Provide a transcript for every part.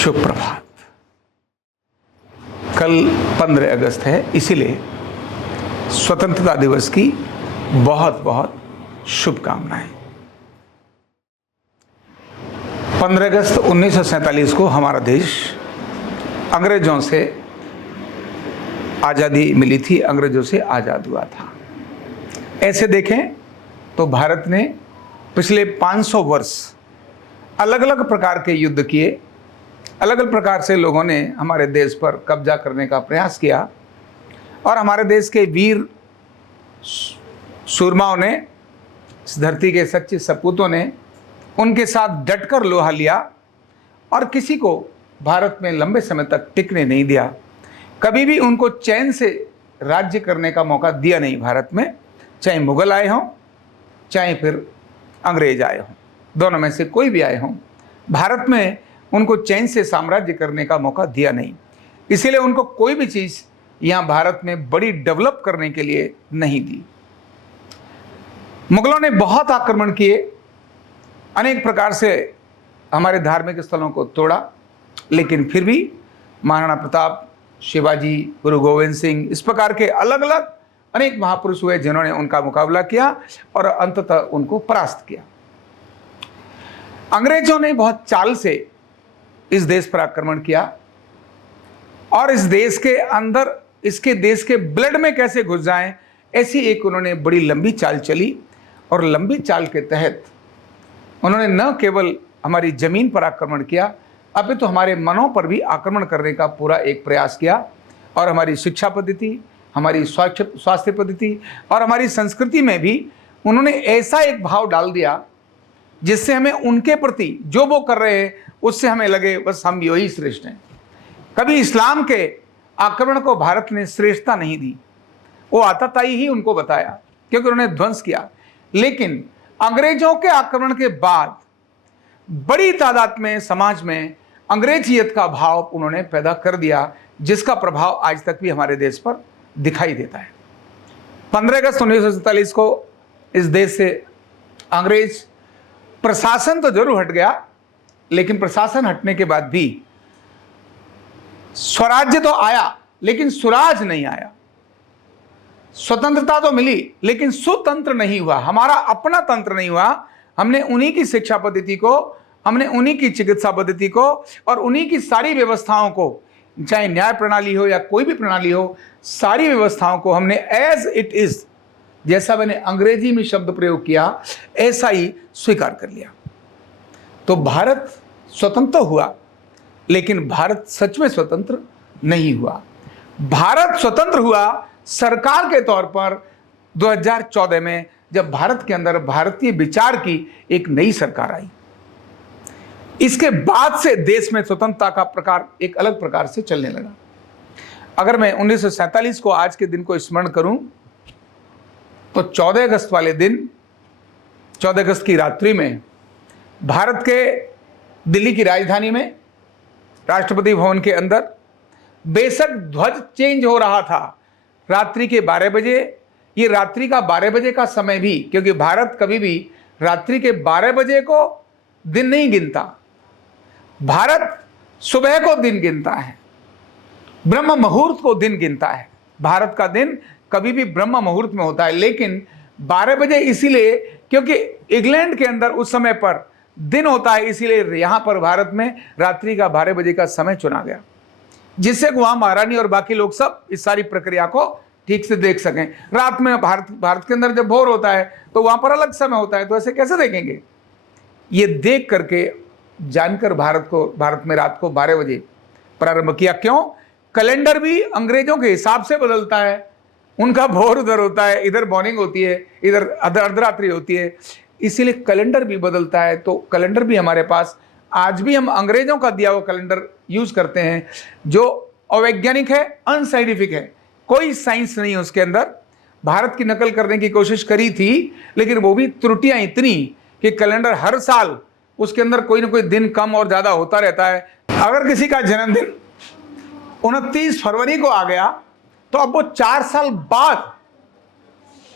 शुभ प्रभात। कल 15 अगस्त है, इसीलिए स्वतंत्रता दिवस की बहुत बहुत शुभकामनाएं। 15 अगस्त 1947 को हमारा देश अंग्रेजों से आज़ादी मिली थी, अंग्रेजों से आज़ाद हुआ था। ऐसे देखें तो भारत ने पिछले 500 वर्ष अलग अलग प्रकार के युद्ध किए, अलग अलग प्रकार से लोगों ने हमारे देश पर कब्जा करने का प्रयास किया और हमारे देश के वीर सूरमाओं ने, इस धरती के सच्चे सपूतों ने उनके साथ डटकर लोहा लिया और किसी को भारत में लंबे समय तक टिकने नहीं दिया। कभी भी उनको चैन से राज्य करने का मौका दिया नहीं भारत में, चाहे मुगल आए हों चाहे फिर अंग्रेज आए हों, दोनों में से कोई भी आए हों, भारत में उनको चैन से साम्राज्य करने का मौका दिया नहीं। इसीलिए उनको कोई भी चीज़ यहाँ भारत में बड़ी डेवलप करने के लिए नहीं दी। मुगलों ने बहुत आक्रमण किए, अनेक प्रकार से हमारे धार्मिक स्थलों को तोड़ा, लेकिन फिर भी महाराणा प्रताप, शिवाजी, गुरु गोविंद सिंह, इस प्रकार के अलग अलग अनेक महापुरुष हुए जिन्होंने उनका मुकाबला किया और अंततः उनको परास्त किया। अंग्रेजों ने बहुत चाल से इस देश पर आक्रमण किया और इस देश के अंदर, इसके देश के ब्लड में कैसे घुस जाएं, ऐसी एक उन्होंने बड़ी लंबी चाल चली। और लंबी चाल के तहत उन्होंने न केवल हमारी जमीन पर आक्रमण किया, अभी तो हमारे मनों पर भी आक्रमण करने का पूरा एक प्रयास किया और हमारी शिक्षा पद्धति, हमारी स्वास्थ्य पद्धति और हमारी संस्कृति में भी उन्होंने ऐसा एक भाव डाल दिया जिससे हमें उनके प्रति जो वो कर रहे हैं उससे हमें लगे बस हम यही श्रेष्ठ हैं। कभी इस्लाम के आक्रमण को भारत ने श्रेष्ठता नहीं दी, वो आताताई ही उनको बताया क्योंकि उन्होंने ध्वंस किया। लेकिन अंग्रेजों के आक्रमण के बाद बड़ी तादाद में समाज में अंग्रेजियत का भाव उन्होंने पैदा कर दिया, जिसका प्रभाव आज तक भी हमारे देश पर दिखाई देता है। 15 अगस्त 1947 को इस देश से अंग्रेज प्रशासन तो जरूर हट गया, लेकिन प्रशासन हटने के बाद भी स्वराज्य तो आया लेकिन सुराज नहीं आया। स्वतंत्रता तो मिली लेकिन सुतंत्र नहीं हुआ, हमारा अपना तंत्र नहीं हुआ। हमने उन्हीं की शिक्षा पद्धति को, हमने उन्हीं की चिकित्सा पद्धति को और उन्हीं की सारी व्यवस्थाओं को, चाहे न्याय प्रणाली हो या कोई भी प्रणाली हो, सारी व्यवस्थाओं को हमने एज इट इज, जैसा मैंने अंग्रेजी में शब्द प्रयोग किया, ऐसा ही स्वीकार कर लिया। तो भारत स्वतंत्र हुआ, लेकिन भारत सच में स्वतंत्र नहीं हुआ। भारत स्वतंत्र हुआ सरकार के तौर पर 2014 में, जब भारत के अंदर भारतीय विचार की एक नई सरकार आई। इसके बाद से देश में स्वतंत्रता का प्रकार एक अलग प्रकार से चलने लगा। अगर मैं 1947 को, आज के दिन को स्मरण करूं, तो 14 अगस्त वाले दिन, 14 अगस्त की रात्रि में भारत के दिल्ली की राजधानी में राष्ट्रपति भवन के अंदर बेशक ध्वज चेंज हो रहा था रात्रि के 12 बजे। ये रात्रि का 12 बजे का समय भी, क्योंकि भारत कभी भी रात्रि के 12 बजे को दिन नहीं गिनता, भारत सुबह को दिन गिनता है, ब्रह्म मुहूर्त को दिन गिनता है। भारत का दिन कभी भी ब्रह्म मुहूर्त में होता है, लेकिन 12 बजे इसीलिए क्योंकि इंग्लैंड के अंदर उस समय पर दिन होता है, इसीलिए यहां पर भारत में रात्रि का 12 बजे का समय चुना गया, जिससे वहां महारानी और बाकी लोग सब इस सारी प्रक्रिया को ठीक से देख सकें। रात में भारत के अंदर जब भोर होता है तो वहां पर अलग समय होता है, तो ऐसे कैसे देखेंगे? ये देख करके जानकर भारत में रात को 12 बजे प्रारंभ किया। क्यों? कैलेंडर भी अंग्रेजों के हिसाब से बदलता है, उनका भोर उधर होता है, इधर मॉर्निंग होती है, इधर अर्धरात्रि होती है, इसीलिए कैलेंडर भी बदलता है। तो कैलेंडर भी हमारे पास, आज भी हम अंग्रेजों का दिया हुआ कैलेंडर यूज करते हैं, जो अवैज्ञानिक है, अनसाइंटिफिक है, कोई साइंस नहीं है उसके अंदर। भारत की नकल करने की कोशिश करी थी, लेकिन वो भी त्रुटियां इतनी कि कैलेंडर हर साल उसके अंदर कोई ना कोई दिन कम और ज्यादा होता रहता है। अगर किसी का जन्मदिन 29 फरवरी को आ गया तो अब वो 4 साल बाद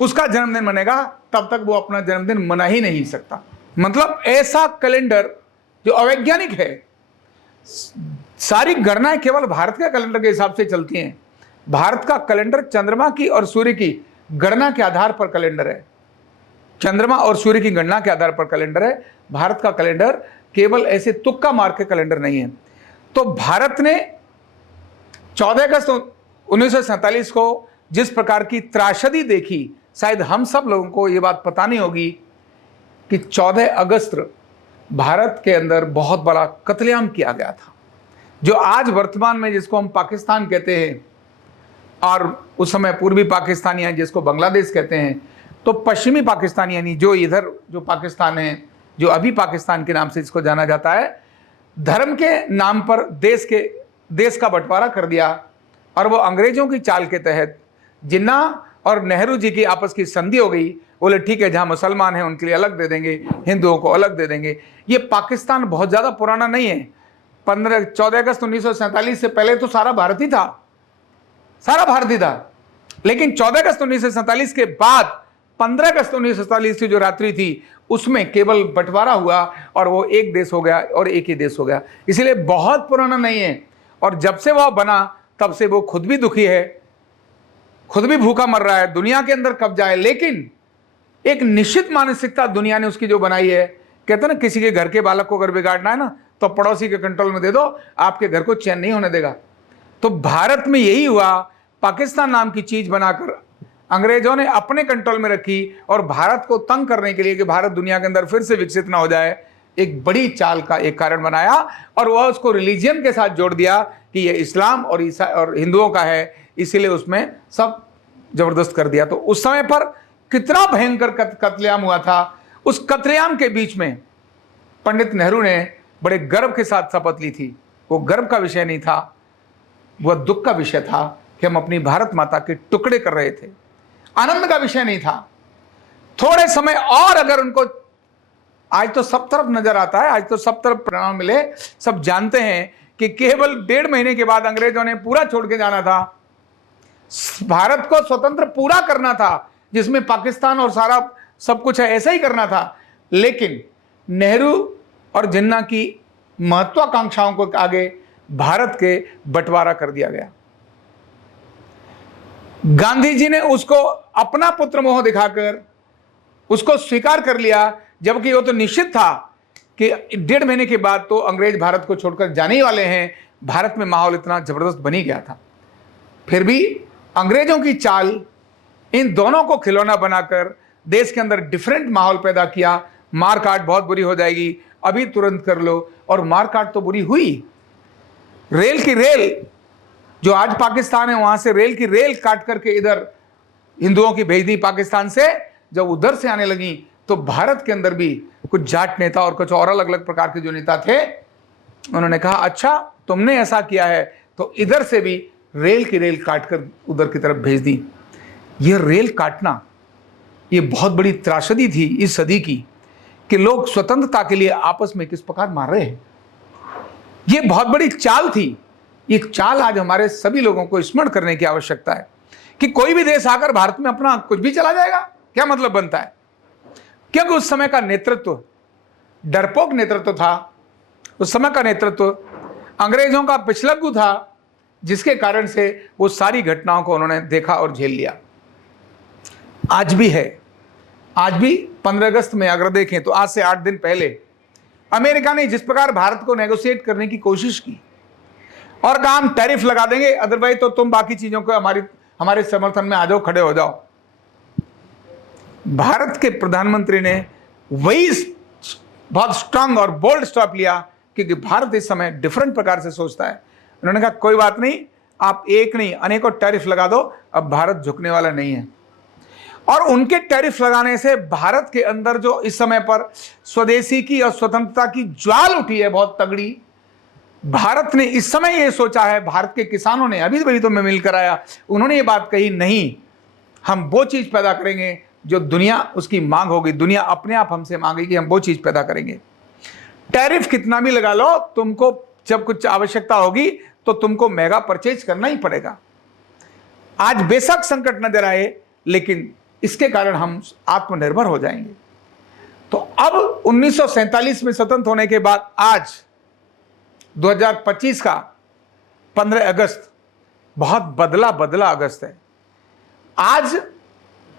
उसका जन्मदिन मनेगा, तब तक वो अपना जन्मदिन मना ही नहीं सकता। मतलब ऐसा कैलेंडर जो अवैज्ञानिक है, सारी गणनाएं केवल भारत के कैलेंडर के हिसाब से चलती हैं। भारत का कैलेंडर चंद्रमा की और सूर्य की गणना के आधार पर कैलेंडर है। चंद्रमा और सूर्य की गणना के आधार पर कैलेंडर है। भारत का कैलेंडर केवल ऐसे तुक्का मार के कैलेंडर नहीं है। तो भारत ने 14 अगस्त 1947 को जिस प्रकार की त्रासदी देखी, शायद हम सब लोगों को ये बात पता नहीं होगी कि 14 अगस्त भारत के अंदर बहुत बड़ा कत्लेआम किया गया था, जो आज वर्तमान में जिसको हम पाकिस्तान कहते हैं और उस समय पूर्वी पाकिस्तान या जिसको बांग्लादेश कहते हैं, तो पश्चिमी पाकिस्तान यानी जो इधर जो पाकिस्तान है, जो अभी पाकिस्तान के नाम से इसको जाना जाता है, धर्म के नाम पर देश का बंटवारा कर दिया। और वो अंग्रेजों की चाल के तहत जिन्ना और नेहरू जी की आपस की संधि हो गई। बोले ठीक है, जहां मुसलमान हैं उनके लिए अलग दे देंगे, हिंदुओं को अलग दे देंगे। ये पाकिस्तान बहुत ज़्यादा पुराना नहीं है। 14 अगस्त 1947 से पहले तो सारा भारत ही था, सारा भारत ही था। लेकिन 14 अगस्त 1947 के बाद 15 अगस्त 1947 की जो रात्रि थी, उसमें केवल बंटवारा हुआ और वो एक देश हो गया और एक ही देश हो गया। इसलिए बहुत पुराना नहीं है। और जब से वह बना तब से वो खुद भी दुखी है, खुद भी भूखा मर रहा है, दुनिया के अंदर कब्जा है। लेकिन एक निश्चित मानसिकता दुनिया ने उसकी जो बनाई है, कहते हैं ना किसी के घर के बालक को अगर बिगाड़ना है ना तो पड़ोसी के कंट्रोल में दे दो, आपके घर को चैन नहीं होने देगा। तो भारत में यही हुआ। पाकिस्तान नाम की चीज बनाकर अंग्रेजों ने अपने कंट्रोल में रखी और भारत को तंग करने के लिए कि भारत दुनिया के अंदर फिर से विकसित ना हो जाए, एक बड़ी चाल का एक कारण बनाया। और वह उसको रिलीजियन के साथ जोड़ दिया कि ये इस्लाम और ईसाई और हिंदुओं का है, इसीलिए उसमें सब जबरदस्त कर दिया। तो उस समय पर कितना भयंकर कत्लेआम हुआ था। उस कत्लेआम के बीच में पंडित नेहरू ने बड़े गर्व के साथ शपथ ली थी। वो गर्व का विषय नहीं था, वह दुख का विषय था कि हम अपनी भारत माता के टुकड़े कर रहे थे। आनंद का विषय नहीं था। थोड़े समय और अगर उनको, आज तो सब तरफ नजर आता है, आज तो सब तरफ परिणाम मिले, सब जानते हैं कि केवल 1.5 महीने के बाद अंग्रेजों ने पूरा छोड़ के जाना था। भारत को स्वतंत्र पूरा करना था, जिसमें पाकिस्तान और सारा सब कुछ है, ऐसा ही करना था। लेकिन नेहरू और जिन्ना की महत्वाकांक्षाओं को आगे भारत के बंटवारा कर दिया गया। गांधी जी ने उसको अपना पुत्र मोह दिखाकर उसको स्वीकार कर लिया, जबकि वो तो निश्चित था कि 1.5 महीने के बाद तो अंग्रेज भारत को छोड़कर जाने ही वाले हैं। भारत में माहौल इतना जबरदस्त बन ही गया था। फिर भी अंग्रेजों की चाल इन दोनों को खिलौना बनाकर देश के अंदर डिफरेंट माहौल पैदा किया। मार काट बहुत बुरी हो जाएगी, अभी तुरंत कर लो, और मार काट तो बुरी हुई। रेल की रेल जो आज पाकिस्तान है, वहां से रेल की रेल काट करके इधर हिंदुओं की भेज दी पाकिस्तान से। जब उधर से आने लगी तो भारत के अंदर भी कुछ जाट नेता और कुछ और अलग अलग प्रकार के जो नेता थे, उन्होंने कहा अच्छा तुमने ऐसा किया है तो इधर से भी रेल की रेल काटकर उधर की तरफ भेज दी। यह रेल काटना ये बहुत बड़ी त्रासदी थी इस सदी की, कि लोग स्वतंत्रता के लिए आपस में किस प्रकार मार रहे हैं। ये बहुत बड़ी चाल थी। ये चाल आज हमारे सभी लोगों को स्मरण करने की आवश्यकता है कि कोई भी देश आकर भारत में अपना कुछ भी चला जाएगा, क्या मतलब बनता है। क्योंकि उस समय का नेतृत्व डरपोक नेतृत्व था। उस समय का नेतृत्व अंग्रेजों का पिछलग्गू था, जिसके कारण से वो सारी घटनाओं को उन्होंने देखा और झेल लिया। आज भी है। आज भी 15 अगस्त में अगर देखें तो आज से 8 दिन पहले अमेरिका ने जिस प्रकार भारत को नेगोशिएट करने की कोशिश की और कहा हम टैरिफ लगा देंगे, अदरवाइज तो तुम बाकी चीजों को हमारे समर्थन में आ जाओ, खड़े हो जाओ। भारत के प्रधानमंत्री ने वही बहुत स्ट्रांग और बोल्ड स्टेप लिया, क्योंकि भारत इस समय डिफरेंट प्रकार से सोचता है। उन्होंने कहा कोई बात नहीं, आप एक नहीं अनेकों टैरिफ लगा दो, अब भारत झुकने वाला नहीं है। और उनके टैरिफ लगाने से भारत के अंदर जो इस समय पर स्वदेशी की और स्वतंत्रता की ज्वाल उठी है बहुत तगड़ी, भारत ने इस समय ये सोचा है, भारत के किसानों ने अभी तो मैं मिलकर आया, उन्होंने ये बात कही नहीं, हम वो चीज पैदा करेंगे जो दुनिया उसकी मांग होगी, दुनिया अपने आप हमसे मांगेगी, हम वो चीज पैदा करेंगे। टैरिफ कितना भी लगा लो, तुमको जब कुछ आवश्यकता होगी तो तुमको महंगा परचेज करना ही पड़ेगा। आज बेशक संकट नजर आए, लेकिन इसके कारण हम आत्मनिर्भर हो जाएंगे। तो अब 1947 में स्वतंत्र होने के बाद आज 2025 का 15 अगस्त बहुत बदला बदला अगस्त है। आज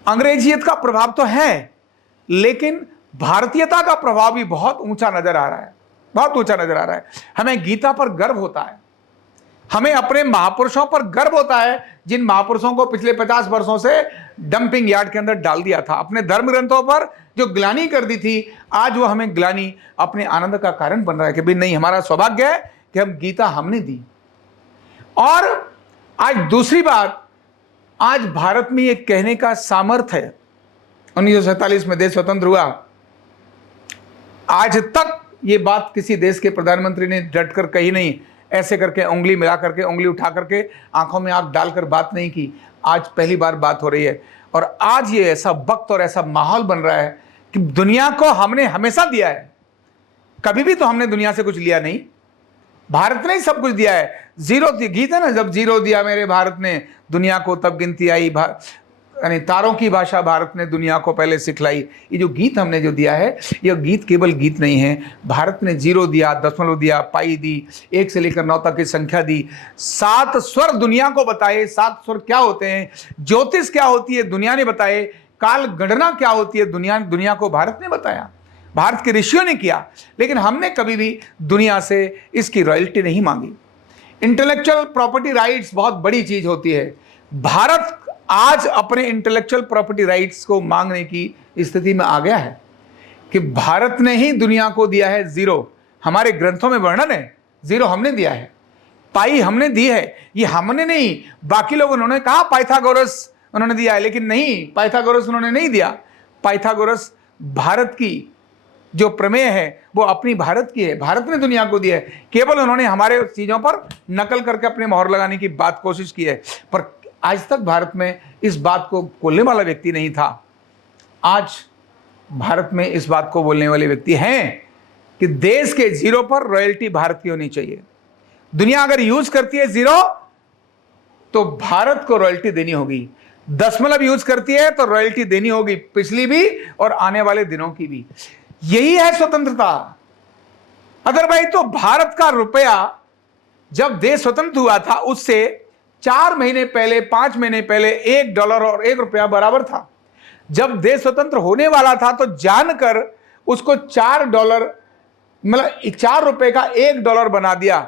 अंग्रेजियत का प्रभाव तो है, लेकिन भारतीयता का प्रभाव भी बहुत ऊंचा नजर आ रहा है, बहुत ऊंचा नजर आ रहा है। हमें गीता पर गर्व होता है, हमें अपने महापुरुषों पर गर्व होता है, जिन महापुरुषों को पिछले 50 वर्षों से डंपिंग यार्ड के अंदर डाल दिया था। अपने धर्म ग्रंथों पर जो ग्लानि कर दी थी, आज वो हमें ग्लानि अपने आनंद का कारण बन रहा है कि भाई नहीं, हमारा सौभाग्य है कि हम गीता हमने दी। और आज दूसरी बात, आज भारत में ये कहने का सामर्थ्य है, 1947 में देश स्वतंत्र हुआ, आज तक ये बात किसी देश के प्रधानमंत्री ने डटकर कही नहीं, ऐसे करके उंगली मिला करके, उंगली उठा करके आंखों में आंख डालकर बात नहीं की। आज पहली बार बात हो रही है। और आज ये ऐसा वक्त और ऐसा माहौल बन रहा है कि दुनिया को हमने हमेशा दिया है, कभी भी तो हमने दुनिया से कुछ लिया नहीं, भारत ने ही सब कुछ दिया है। जीरो गीत है ना, जब जीरो दिया मेरे भारत ने दुनिया को तब गिनती आई, यानी तारों की भाषा भारत ने दुनिया को पहले सिखलाई। ये जो गीत हमने जो दिया है, यह गीत केवल गीत नहीं है। भारत ने जीरो दिया, दशमलव दिया, पाई दी, 1 से लेकर 9 तक की संख्या दी, 7 स्वर दुनिया को बताए, 7 स्वर क्या होते हैं, ज्योतिष क्या होती है दुनिया ने बताए, काल गणना क्या होती है दुनिया को भारत ने बताया, भारत के ऋषियों ने किया। लेकिन हमने कभी भी दुनिया से इसकी रॉयल्टी नहीं मांगी। इंटेलेक्चुअल प्रॉपर्टी राइट्स बहुत बड़ी चीज होती है। भारत आज अपने इंटेलेक्चुअल प्रॉपर्टी राइट्स को मांगने की स्थिति में आ गया है कि भारत ने ही दुनिया को दिया है जीरो। हमारे ग्रंथों में वर्णन है, जीरो हमने दिया है, पाई हमने दी है। ये हमने नहीं, बाकी लोग उन्होंने कहा पाइथागोरस उन्होंने दिया है, लेकिन नहीं, पाइथागोरस उन्होंने नहीं दिया। पाइथागोरस भारत की जो प्रमेय है वो अपनी भारत की है, भारत ने दुनिया को दिया है। केवल उन्होंने हमारे चीजों पर नकल करके अपने मोहर लगाने की बात कोशिश की है, पर आज तक भारत में इस बात को बोलने वाला व्यक्ति नहीं था। आज भारत में इस बात को बोलने वाले व्यक्ति हैं कि देश के जीरो पर रॉयल्टी भारत की होनी चाहिए। दुनिया अगर यूज करती है जीरो तो भारत को रॉयल्टी देनी होगी, दशमलव यूज करती है तो रॉयल्टी देनी होगी, पिछली भी और आने वाले दिनों की भी। यही है स्वतंत्रता। अदरवाइज तो भारत का रुपया जब देश स्वतंत्र हुआ था उससे 4 महीने पहले, 5 महीने पहले $1 और $1 बराबर था। जब देश स्वतंत्र होने वाला था तो जानकर उसको $4 मतलब 4 रुपए का $1 बना दिया।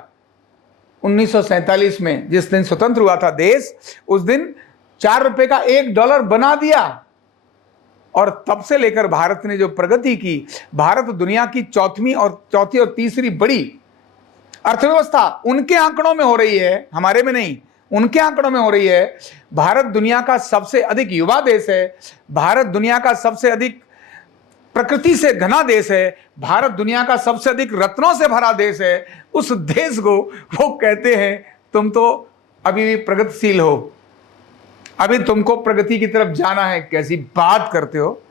1947 में जिस दिन स्वतंत्र हुआ था देश, उस दिन 4 रुपए का $1 बना दिया। और तब से लेकर भारत ने जो प्रगति की, भारत दुनिया की चौथी और तीसरी बड़ी अर्थव्यवस्था उनके आंकड़ों में हो रही है, हमारे में नहीं, उनके आंकड़ों में हो रही है। भारत दुनिया का सबसे अधिक युवा देश है, भारत दुनिया का सबसे अधिक प्रकृति से घना देश है, भारत दुनिया का सबसे अधिक रत्नों से भरा देश है। उस देश को वो कहते हैं तुम तो अभी भी प्रगतिशील हो, अभी तुमको प्रगति की तरफ जाना है। कैसी बात करते हो।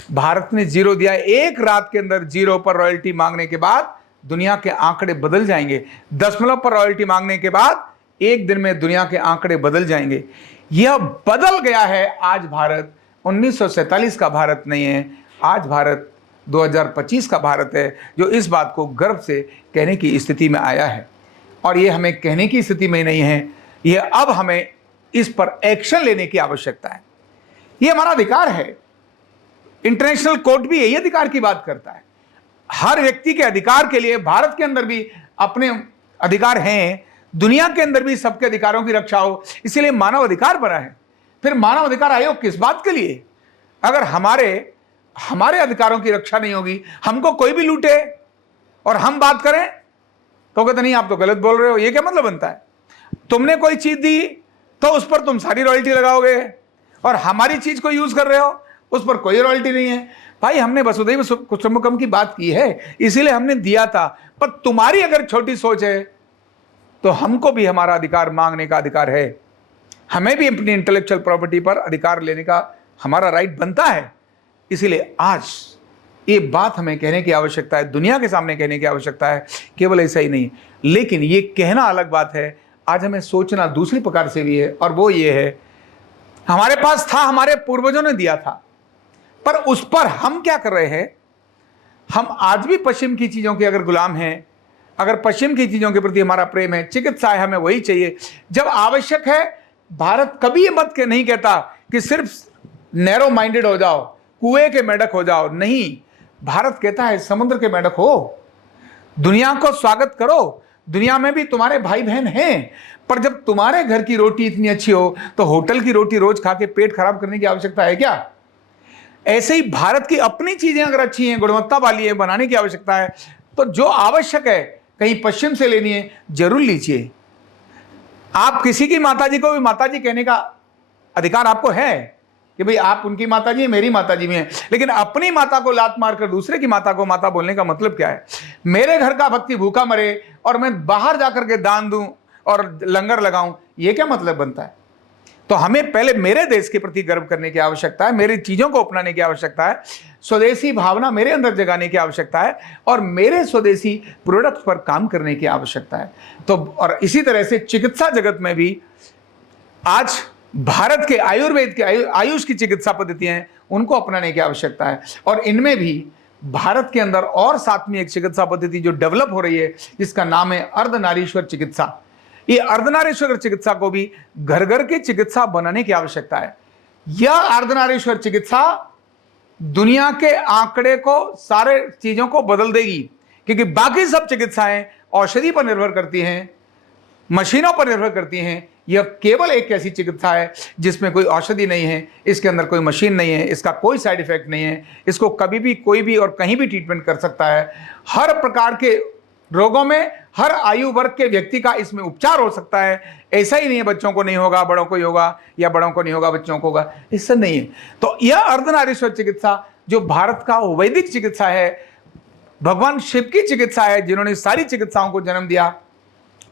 भारत ने जीरो दिया, एक रात के अंदर जीरो पर रॉयल्टी मांगने के बाद दुनिया के आंकड़े बदल जाएंगे। दशमलव पर रॉयल्टी मांगने के बाद एक दिन में दुनिया के आंकड़े बदल जाएंगे। यह बदल गया है। आज भारत 1947 का भारत नहीं है, आज भारत 2025 का भारत है, जो इस बात को गर्व से कहने की स्थिति में आया है। और यह हमें कहने की स्थिति में नहीं है, यह अब हमें इस पर एक्शन लेने की आवश्यकता है। यह हमारा अधिकार है। इंटरनेशनल कोर्ट भी यही अधिकार की बात करता है। हर व्यक्ति के अधिकार के लिए भारत के अंदर भी अपने अधिकार हैं, दुनिया के अंदर भी सबके अधिकारों की रक्षा हो, इसीलिए मानव अधिकार बना है। फिर मानव अधिकार आयोग किस बात के लिए? अगर हमारे अधिकारों की रक्षा नहीं होगी, हमको कोई भी लूटे और हम बात करें तो कहते नहीं आप तो गलत बोल रहे हो। ये क्या मतलब बनता है? तुमने कोई चीज दी तो उस पर तुम सारी रॉयल्टी लगाओगे, और हमारी चीज को यूज कर रहे हो उस पर कोई रॉयल्टी नहीं है। भाई हमने वसुधैव कुटुंबकम की बात की है, इसीलिए हमने दिया था। पर तुम्हारी अगर छोटी सोच है तो हमको भी हमारा अधिकार मांगने का अधिकार है। हमें भी अपनी इंटेलेक्चुअल प्रॉपर्टी पर अधिकार लेने का हमारा राइट बनता है। इसीलिए आज ये बात हमें कहने की आवश्यकता है, दुनिया के सामने कहने की आवश्यकता है। केवल ऐसा ही नहीं, लेकिन ये कहना अलग बात है, आज हमें सोचना दूसरी प्रकार से भी है। और वो ये है, हमारे पास था, हमारे पूर्वजों ने दिया था, पर उस पर हम क्या कर रहे हैं? हम आज भी पश्चिम की चीजों के अगर गुलाम हैं, अगर पश्चिम की चीजों के प्रति हमारा प्रेम है, चिकित्सा है, हमें वही चाहिए। जब आवश्यक है, भारत कभी ये मत नहीं कहता कि सिर्फ नैरो माइंडेड हो जाओ, कुएं के मेंढक हो जाओ। नहीं, भारत कहता है समुद्र के मेंढक हो, दुनिया को स्वागत करो, दुनिया में भी तुम्हारे भाई बहन हैं। पर जब तुम्हारे घर की रोटी इतनी अच्छी हो तो होटल की रोटी रोज खा के पेट खराब करने की आवश्यकता है क्या? ऐसे ही भारत की अपनी चीजें अगर अच्छी हैं, गुणवत्ता वाली है, बनाने की आवश्यकता है, तो जो आवश्यक है कहीं पश्चिम से लेनी है, जरूर लीजिए। आप किसी की माताजी को भी माताजी कहने का अधिकार आपको है कि भाई आप उनकी माताजी है, मेरी माताजी भी है, लेकिन अपनी माता को लात मारकर दूसरे की माता को माता बोलने का मतलब क्या है? मेरे घर का भक्ति भूखा मरे और मैं बाहर जाकर के दान दूं और लंगर लगाऊं, ये क्या मतलब बनता है? तो हमें पहले मेरे देश के प्रति गर्व करने की आवश्यकता है, मेरी चीजों को अपनाने की आवश्यकता है, स्वदेशी भावना मेरे अंदर जगाने की आवश्यकता है और मेरे स्वदेशी प्रोडक्ट पर काम करने की आवश्यकता है। तो और इसी तरह से चिकित्सा जगत में भी आज भारत के आयुर्वेद के आयुष की चिकित्सा पद्धतियां हैं, उनको अपनाने की आवश्यकता है। और इनमें भी भारत के अंदर और सातवीं एक चिकित्सा पद्धति जो डेवलप हो रही है, जिसका नाम है अर्धनारीश्वर चिकित्सा। ये अर्धनारीश्वर चिकित्सा को भी घर घर की चिकित्सा बनाने की आवश्यकता है। यह अर्धनारीश्वर चिकित्सा दुनिया के आंकड़े को, सारे चीजों को बदल देगी, क्योंकि बाकी सब चिकित्साएं औषधि पर निर्भर करती हैं, मशीनों पर निर्भर करती हैं। यह केवल एक ऐसी चिकित्सा है जिसमें कोई औषधि नहीं है, इसके अंदर कोई मशीन नहीं है, इसका कोई साइड इफेक्ट नहीं है, इसको कभी भी कोई भी और कहीं भी ट्रीटमेंट कर सकता है। हर प्रकार के रोगों में हर आयु वर्ग के व्यक्ति का इसमें उपचार हो सकता है। ऐसा ही नहीं है बच्चों को नहीं होगा बड़ों को होगा, या बड़ों को नहीं होगा बच्चों को होगा, इससे नहीं है। तो यह अर्धनारीश्वर चिकित्सा जो भारत का वैदिक चिकित्सा है, भगवान शिव की चिकित्सा है, जिन्होंने सारी चिकित्साओं को जन्म दिया,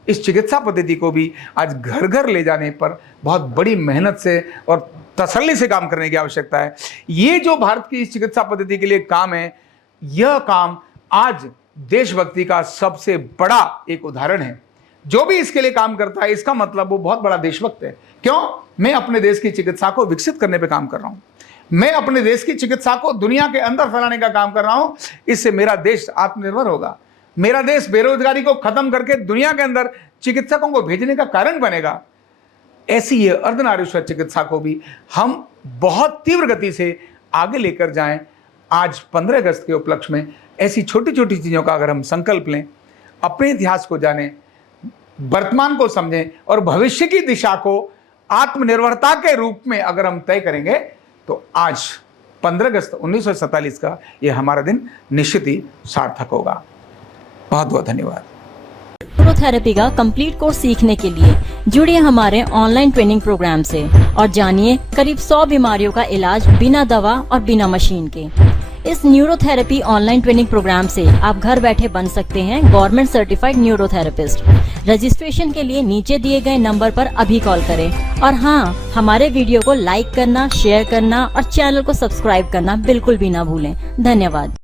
इस चिकित्सा पद्धति को भी आज घर घर ले जाने पर बहुत बड़ी मेहनत से और तसल्ली से काम करने की आवश्यकता है। ये जो भारत की इस चिकित्सा पद्धति के लिए काम है, यह काम आज देशभक्ति का सबसे बड़ा एक उदाहरण है। जो भी इसके लिए काम करता है, इसका मतलब वो बहुत बड़ा देशभक्त है। क्यों? मैं अपने देश की चिकित्सा को विकसित करने पे काम कर रहा हूं, मैं अपने देश की चिकित्सा को दुनिया के अंदर फैलाने का काम कर रहा हूं। इससे मेरा देश आत्मनिर्भर होगा, मेरा देश बेरोजगारी को खत्म करके दुनिया के अंदर चिकित्सकों को भेजने का कारण बनेगा। ऐसी ये अर्धनारीश्वर चिकित्सा को भी हम बहुत तीव्र गति से आगे लेकर जाएं। आज 15 अगस्त के उपलक्ष्य में ऐसी छोटी छोटी चीज़ों का अगर हम संकल्प लें, अपने इतिहास को जानें, वर्तमान को समझें और भविष्य की दिशा को आत्मनिर्भरता के रूप में अगर हम तय करेंगे, तो आज 15 अगस्त 1947 का ये हमारा दिन निश्चित ही सार्थक होगा। बहुत बहुत धन्यवाद। न्यूरोथेरेपी का कंप्लीट कोर्स सीखने के लिए जुड़िए हमारे ऑनलाइन ट्रेनिंग प्रोग्राम से और जानिए करीब 100 बीमारियों का इलाज बिना दवा और बिना मशीन के। इस न्यूरोथेरेपी ऑनलाइन ट्रेनिंग प्रोग्राम से आप घर बैठे बन सकते हैं गवर्नमेंट सर्टिफाइड न्यूरोथेरेपिस्ट। रजिस्ट्रेशन के लिए नीचे दिए गए नंबर पर अभी कॉल करें और हाँ, हमारे वीडियो को लाइक करना, शेयर करना और चैनल को सब्सक्राइब करना बिल्कुल भी ना भूलें। धन्यवाद।